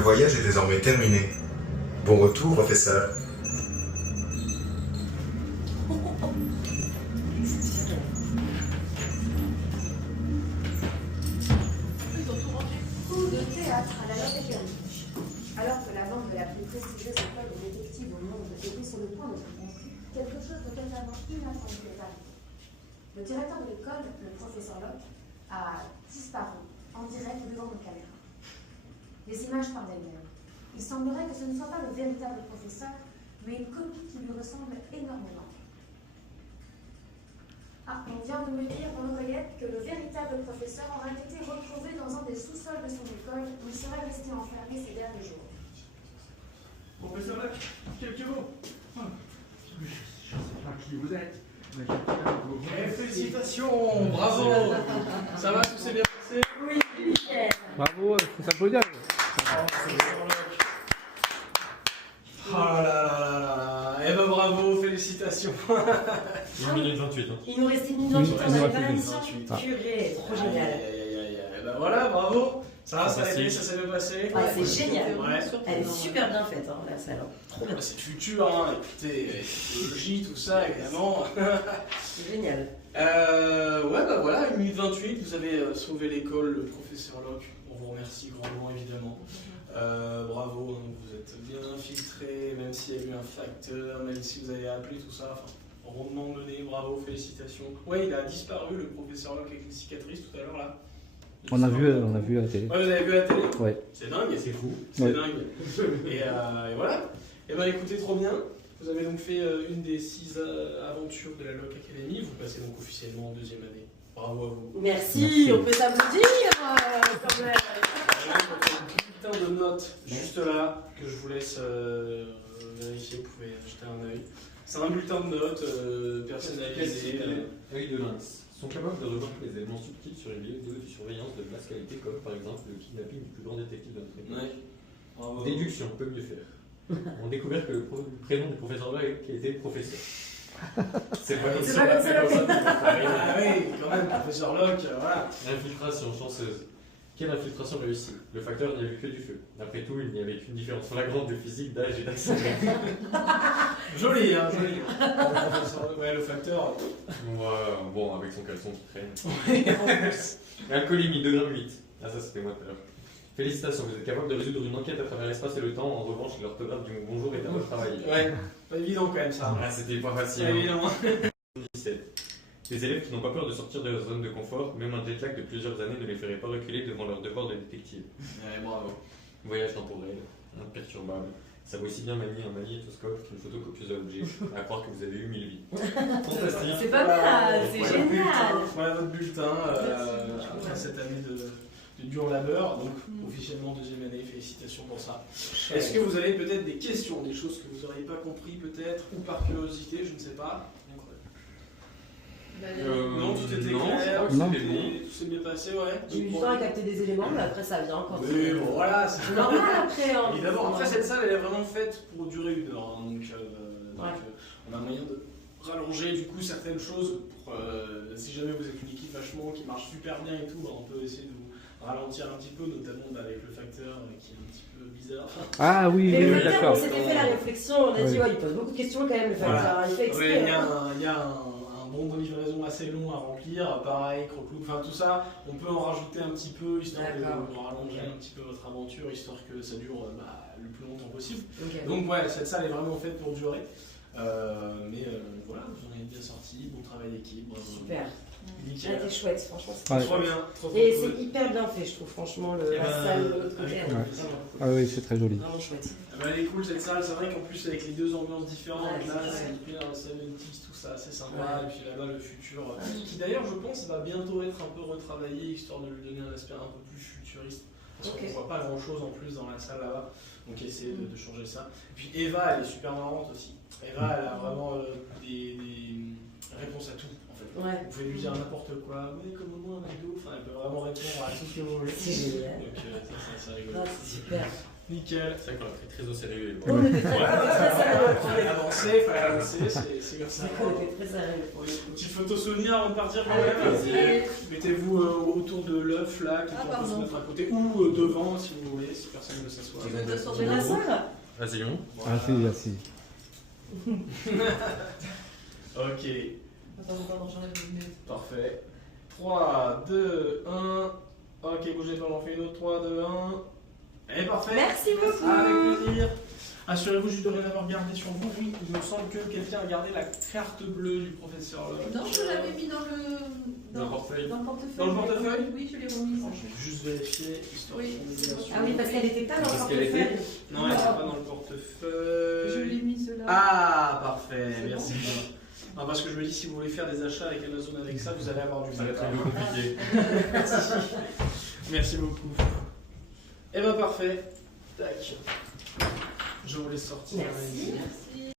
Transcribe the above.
voyage est désormais terminé. Bon retour, professeur. Coup de théâtre à la Lotte Academy. Alors que la vente de la plus prestigieuse école de détective au monde était sur le point de se conclure, quelque chose de totalement inattendu est arrivé. Le directeur de l'école, le professeur Locke, a disparu en direct devant nos caméras. Les images parlent d'elles-mêmes. Il semblerait que ce ne soit pas le véritable professeur, mais une copie qui lui ressemble énormément. Ah, on vient de me dire dans l'oreillette que le véritable professeur aurait été retrouvé dans un des sous-sols de son école où il serait resté enfermé ces derniers jours. Professeur Locke, quelques mots. Je ne sais pas qui vous êtes, mais je tiens à vous Félicitations, bravo. Ça va, tout s'est bien passé? Oui, nickel. Bravo, faut s'applaudir. Oh là là là là là. Eh ben bravo, félicitations. 1 minute 28. Hein. Il nous restait une minute 28, on avait pas la mission. 28. Purée, trop génial. Aïe, aïe, aïe, aïe. Eh ben voilà, bravo. Ça a été, ça s'est bien passé. Ouais, c'est génial. Ouais. Elle est super bien faite, hein, la salle. Trop bien. C'est le futur, hein. Écoutez, technologie, tout ça, évidemment. C'est génial. Ouais, bah voilà, 1 minute 28, vous avez sauvé l'école, le professeur Locke. On vous remercie grandement, évidemment. Bravo, hein, vous êtes bien infiltré, même s'il y a eu un facteur, même si vous avez appelé tout ça. Enfin, rondement mené, bravo, félicitations. Ouais, il a disparu, le professeur Locke avec les cicatrices tout à l'heure là. On a vu à la télé. Ouais, vous avez vu à la télé? Ouais. C'est dingue, C'est fou. c'est Ouais. dingue. Et voilà. Et ben écoutez, trop bien. Vous avez donc fait une des 6 aventures de la Locke Academy. Vous passez donc officiellement en 2e année. Bravo à vous. Merci, Merci. on peut s'applaudir quand même. Un bulletin de notes juste là que je vous laisse vérifier. Vous pouvez jeter un œil. C'est un bulletin de notes personnalisé. Œil de lynx. Sont capables de remarquer les éléments subtils sur une vidéo de surveillance de basse qualité, comme par exemple le kidnapping du plus grand détective de notre époque. Ouais. Bravo. Déduction, peut mieux faire. On a découvert que le prénom du professeur Locke était professeur. C'est pas comme C'est si pas on comme ça, l'appelait comme ça. Ah oui, quand même, professeur Locke, voilà. Infiltration chanceuse. Quelle infiltration réussie? Le facteur n'y a vu que du feu. Après tout, il n'y avait qu'une différence flagrante de physique, d'âge et d'accent. Joli, hein, joli. Le professeur Locke, ouais, le facteur. Bon, avec son caleçon qui traîne. Ouais, en plus. Alcoolémie, 2,8 g. Ah, ça c'était moi tout à l'heure. Félicitations, vous êtes capable de résoudre une enquête à travers l'espace et le temps. En revanche, l'orthographe du mot bonjour est à votre travail. Ouais, pas évident quand même ça. Ah, c'était pas facile. Pas Hein. évident. 17. Les élèves qui n'ont pas peur de sortir de leur zone de confort, même un jet lag de plusieurs années ne les ferait pas reculer devant leur devoir de détective. Ouais, bravo. Voyage temporel, imperturbable. Ça vaut aussi bien manier un magnétoscope qu'une photocopieuse à objet. À croire que vous avez eu 1000 vies. Fantastique. C'est pas mal, c'est Voilà, génial. Voilà votre bulletin après cette année de dur labeur. Donc, officiellement 2e année, félicitations pour ça. Est-ce que vous avez peut-être des questions, des choses que vous n'auriez pas compris peut-être, ou par curiosité, je ne sais pas. Non, tout était non, je clair, crois que Non. c'était bon. tout s'est bien passé, ouais. J'ai eu du temps à capter des éléments, mais après ça vient quand Oui, bon, voilà, c'est C'est normal après. Hein. évidemment. Après, cette salle, elle est vraiment faite pour durer 1 heure. Hein, donc, Ouais. on a moyen de rallonger du coup certaines choses. Pour, si jamais vous êtes une équipe vachement qui marche super bien et tout, on peut essayer de vous ralentir un petit peu, notamment avec le facteur qui est un petit peu bizarre. Ah oui, Mais oui, le oui, facteur, on d'accord. s'était fait la réflexion, on a dit, Oui. ouais, il pose beaucoup de questions quand même, le facteur. Voilà. Il fait exprès. Ouais, hein. il y a un bon de livraison assez long à remplir, pareil, croque-loup, enfin tout ça, on peut en rajouter un petit peu, histoire de D'accord. rallonger un petit peu votre aventure, histoire que ça dure le plus longtemps possible. Ok. Donc ouais, cette salle est vraiment faite pour durer. Voilà, vous en êtes bien sorti, bon travail d'équipe, bravo. Super. Elle Nickel. était chouette, franchement. c'était Ouais. Trop chouette. bien, trop Et cool. c'est hyper bien fait, je trouve, franchement, Eh la ben, salle de l'autre côté, avec elle est plaisir. vraiment, Ah oui, c'est très joli. vraiment chouette. Ah bah, elle est cool cette salle, c'est vrai qu'en plus avec les 2 ambiances différentes, Ouais, là c'est c'est hyper 70s, tout ça, c'est sympa, Ouais. et puis là-bas le futur, qui d'ailleurs je pense va bientôt être un peu retravaillé, histoire de lui donner un aspect un peu plus futuriste, parce qu'on Ok. voit pas grand chose en plus dans la salle là-bas, donc essayer de changer ça. Et puis Eva, elle est super marrante aussi, Eva elle a vraiment des réponses à tout en fait. Ouais. Vous pouvez lui dire n'importe quoi, ouais, commande-moi un McDo, enfin elle peut vraiment répondre à tout ce que vous voulez. C'est génial. Donc ça, c'est rigolo. Ah, c'est super. Nickel. C'est vrai qu'on l'a pris très au sérieux. On était très sérieux. Fallait avancer, c'est comme ça. On était très sérieux pour le coup. Petite photo souvenir avant de partir quand même. Vas-y. Mettez-vous autour de l'œuf là, qui Ah, peut se pardon. mettre à côté, ou devant si vous voulez, si personne ne veut s'asseoir. Tu veux t'asseoir C'est la dedans salle. Ah, c'est bon. Ah, si, ah, si. Ok, Attends, j'enlève les lunettes. parfait. 3, 2, 1. Ok, bougez pas, on en fait une autre. 3, 2, 1. Et parfait. Merci beaucoup. Avec plaisir. Assurez-vous juste de rien avoir gardé sur vous. Oui, il me semble que quelqu'un a gardé la carte bleue du professeur Locke. Non, je l'avais mis dans le. Dans le portefeuille. Dans le portefeuille. Dans le portefeuille? Oui, je l'ai remise. Je vais juste vérifier, histoire Oui, qu'on ait c'est bien bon. sûr. Ah oui, parce qu'elle n'était pas dans le Parce qu'elle portefeuille. Non, elle n'est pas dans le portefeuille. Je l'ai mis cela. Ah, parfait, C'est merci bon. bien. Non, parce que je me dis, si vous voulez faire des achats avec Amazon avec ça, vous allez avoir du Ça va mal. être un peu compliqué. Merci beaucoup. Eh ben parfait. Tac. Je vous laisse sortir. Merci. Merci.